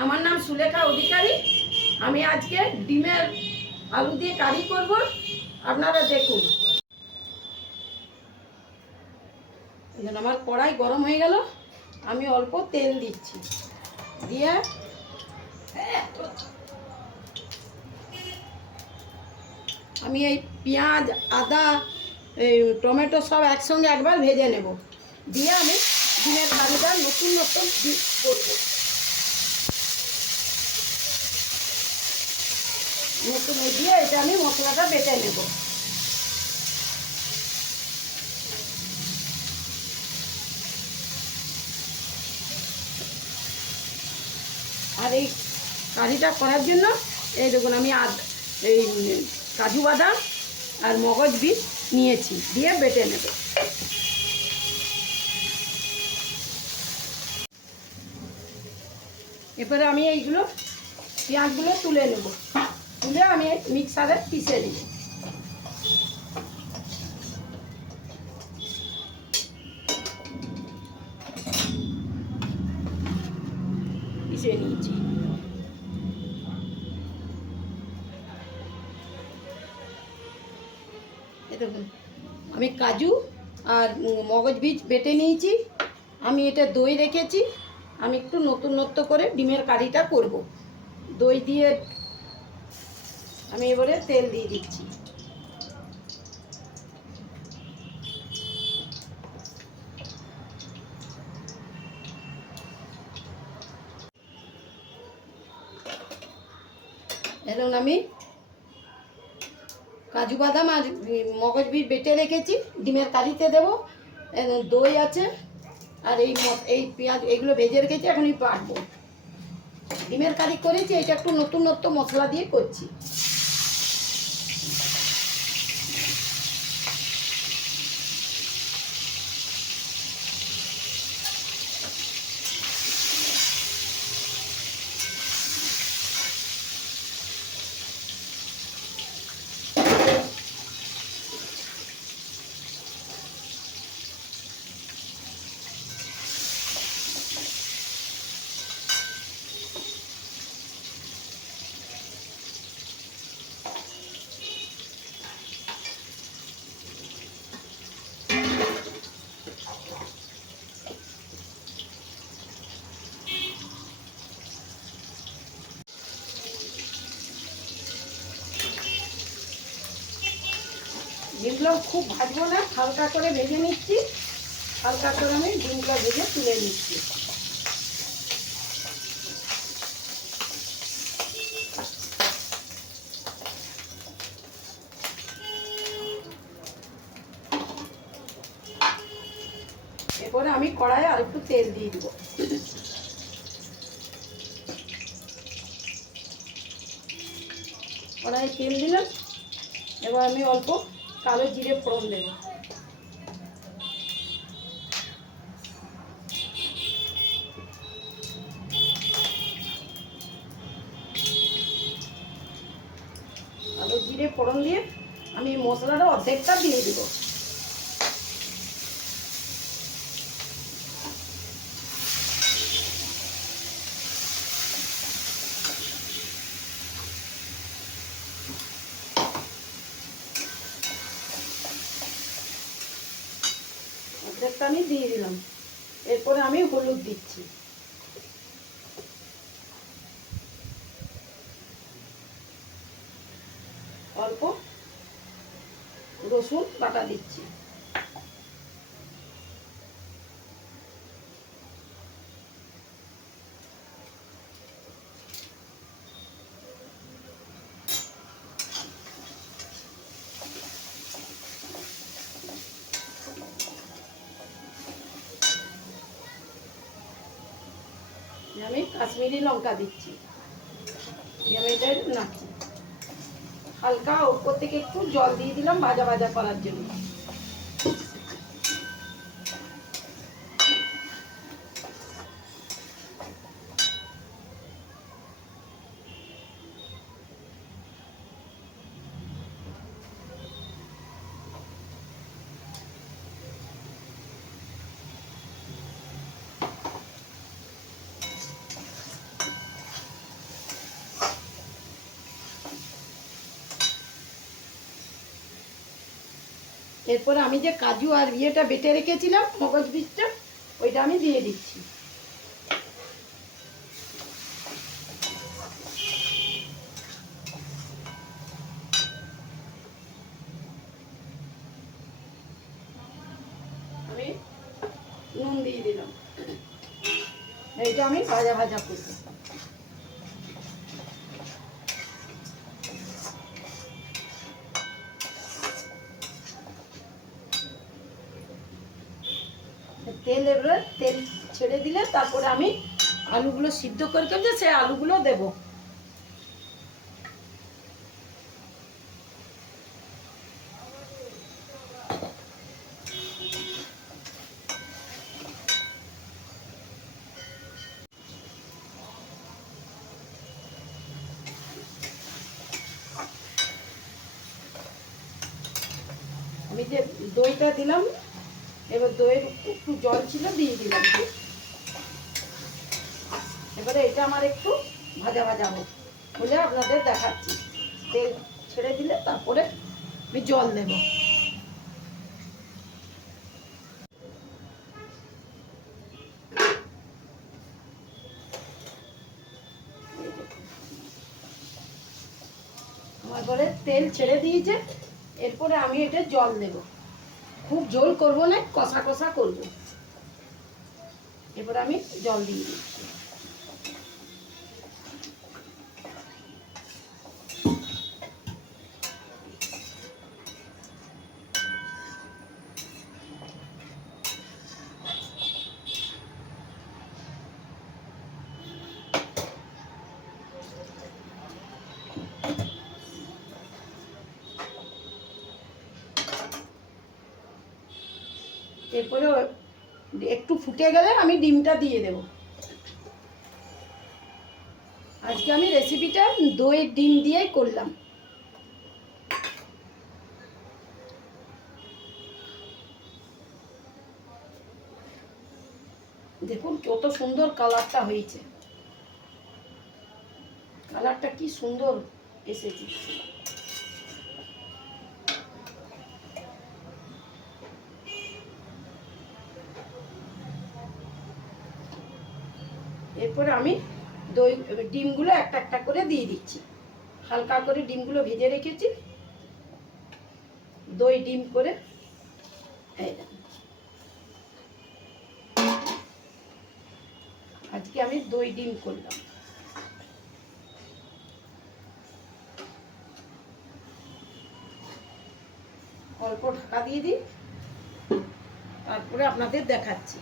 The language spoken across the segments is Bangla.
আমার নাম সুলেখা অধিকারী। আমি আজকে ডিমের আলু দিয়ে কারি করব। আপনারা দেখুন। আমার কড়াই গরম হয়ে গেল। আমি অল্প তেল দিচ্ছি। দিয়ে আমি এই পেঁয়াজ, আদা, এই টমেটো সব একসঙ্গে একবার ভেজে নেব। দিয়ে আমি ডিমের কারিটা নতুন নতুন করব। এই দিয়ে এটা আমি মশলাটা বেটে নেব। আর এই কারিটা করার জন্য এই দেখুন, আমি আদ এই কাজু বাদাম আর মগজ বীজ নিয়েছি, দিয়ে বেটে নেব। এরপরে আমি এইগুলো পেঁয়াজগুলো তুলে নেব। তুলে আমি মিক্সারে পিষে নেব পিষে নিয়েছি। আমি কাজু আর মগজ বীজ বেটে নিয়েছি। আমি এটা দই রেখেছি। আমি একটু নতুনত্ব করে ডিমের কারিটা করব। দই দিয়ে আমি এবারে তেল দিয়ে দিচ্ছি। এখন আমি কাজু বাদাম আর মগজ বীজ বেটে রেখেছি, ডিমের কারিতে দেবো। দই আছে আর এই এই পেঁয়াজ, এগুলো ভেজে রেখেছি, এখন আমি পাটবো। ডিমের কারি করেছি, এটা একটু নতুনত্ব মশলা দিয়ে করছি। ডিমগুলো খুব ভাজবো না, হালকা করে ভেজে নিচ্ছি। হালকা করে আমি ডিমগুলো ভেজে তুলে নিচ্ছি। এরপরে আমি কড়াইয়ে আর একটু তেল দিয়ে দিব। কড়াইয়ে তেল দিলাম। এবার আমি অল্প কালো জিরে ফোড়ন দেব। কালো জিরে ফোড়ন দিয়ে আমি মশলাটা অর্ধেকটা দিয়ে দিব। অর্ধেকটা আমি দিয়ে দিলাম। এরপরে আমি হলুদ দিচ্ছি। অল্প রসুন বাটা দিচ্ছি। আমি কাশ্মীরি লঙ্কা দিচ্ছি। আমি হালকা উপর থেকে একটু জল দিয়ে দিলাম ভাজা ভাজা করার জন্য। এরপরে আমি যে কাজু আর ইয়েটা বেটে রেখেছিলাম, মগজ বীজটা, ওইটা আমি দিয়ে দিচ্ছি। আমি নুন দিয়ে দিলাম। এইটা আমি ভাজা ভাজা করব তেল এবারে তেল ছেড়ে দিলে তারপরে আমি আলুগুলো সিদ্ধ করে কেটে সেই আলুগুলো দেবো। আমি যে দইটা দিলাম এবার দইয়ের একটু জল ছিল, দিয়ে দিলাম। এবারে এটা আমার একটু ভাজা ভাজা হোক বলে আপনাদের দেখাচ্ছি। তেল ছেড়ে দিলে তারপরে আমি জল দেব। আমার পরে তেল ছেড়ে দিয়েছে, এরপরে আমি এটা জল দেব। খুব জল করব না কষা কষা করব। এবার আমি জল দিয়ে দিচ্ছি। এরপরে একটু ফুটে গেলে আমি ডিমটা দিয়ে দেব। আজকে আমি রেসিপিটা দইয়ের ডিম দিয়েই করলাম। দেখুন কত সুন্দর কালারটা হয়েছে। কালারটা কি সুন্দর এসেছে। এরপরে আমি দই, ডিমগুলো একটা একটা করে দিয়ে দিচ্ছি। হালকা করে ডিমগুলো ভেজে রেখেছি। দই, ডিম করে আজকে আমি দই, ডিম করলাম। অল্প ঢাকা দিয়ে দিই। তারপরে আপনাদের দেখাচ্ছি।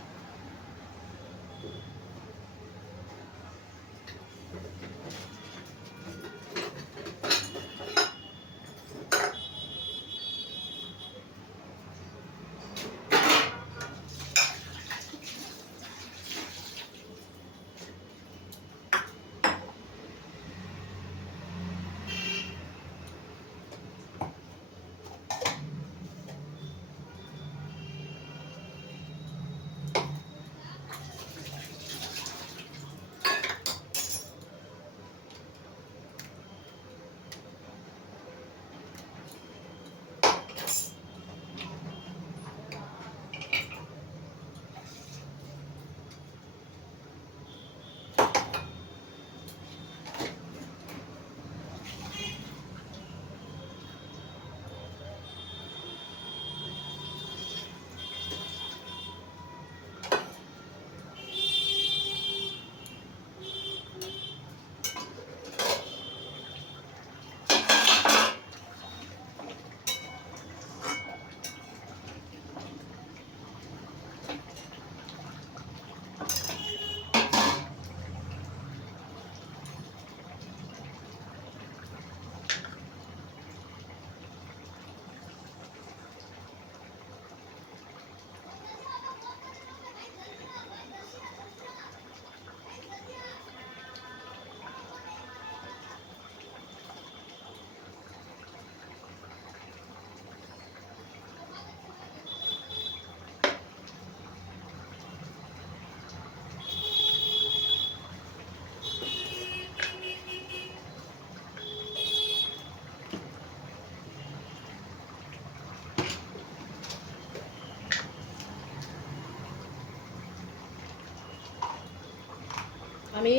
আমি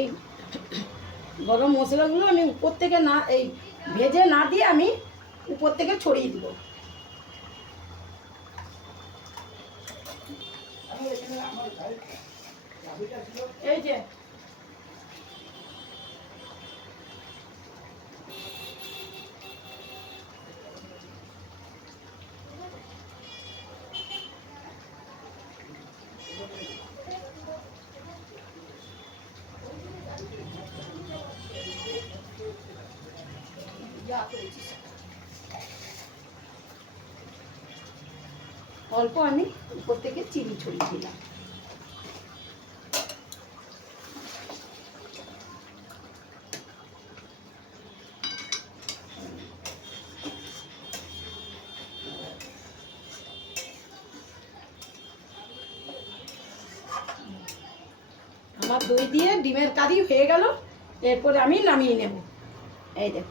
গরম মশলাগুলো আমি উপর থেকে না, এই ভেজে না দিয়ে আমি উপর থেকে ছড়িয়ে দিব। এই যে অল্প আমি উপর থেকে চিনি ছড়িয়ে দিলাম। আমার দই দিয়ে ডিমের কারি হয়ে গেল, এরপরে আমি নামিয়ে নেব। এই দেখো।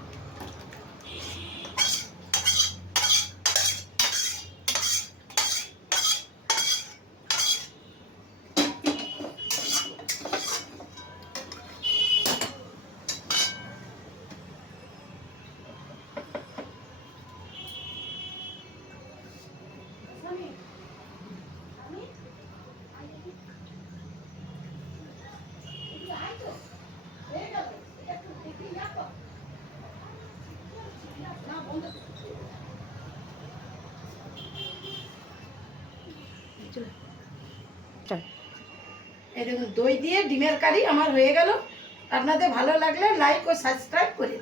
এই দই দিয়ে ডিমের কারি আমার হয়ে গেল। আপনাদের ভালো লাগলে লাইক ও সাবস্ক্রাইব করে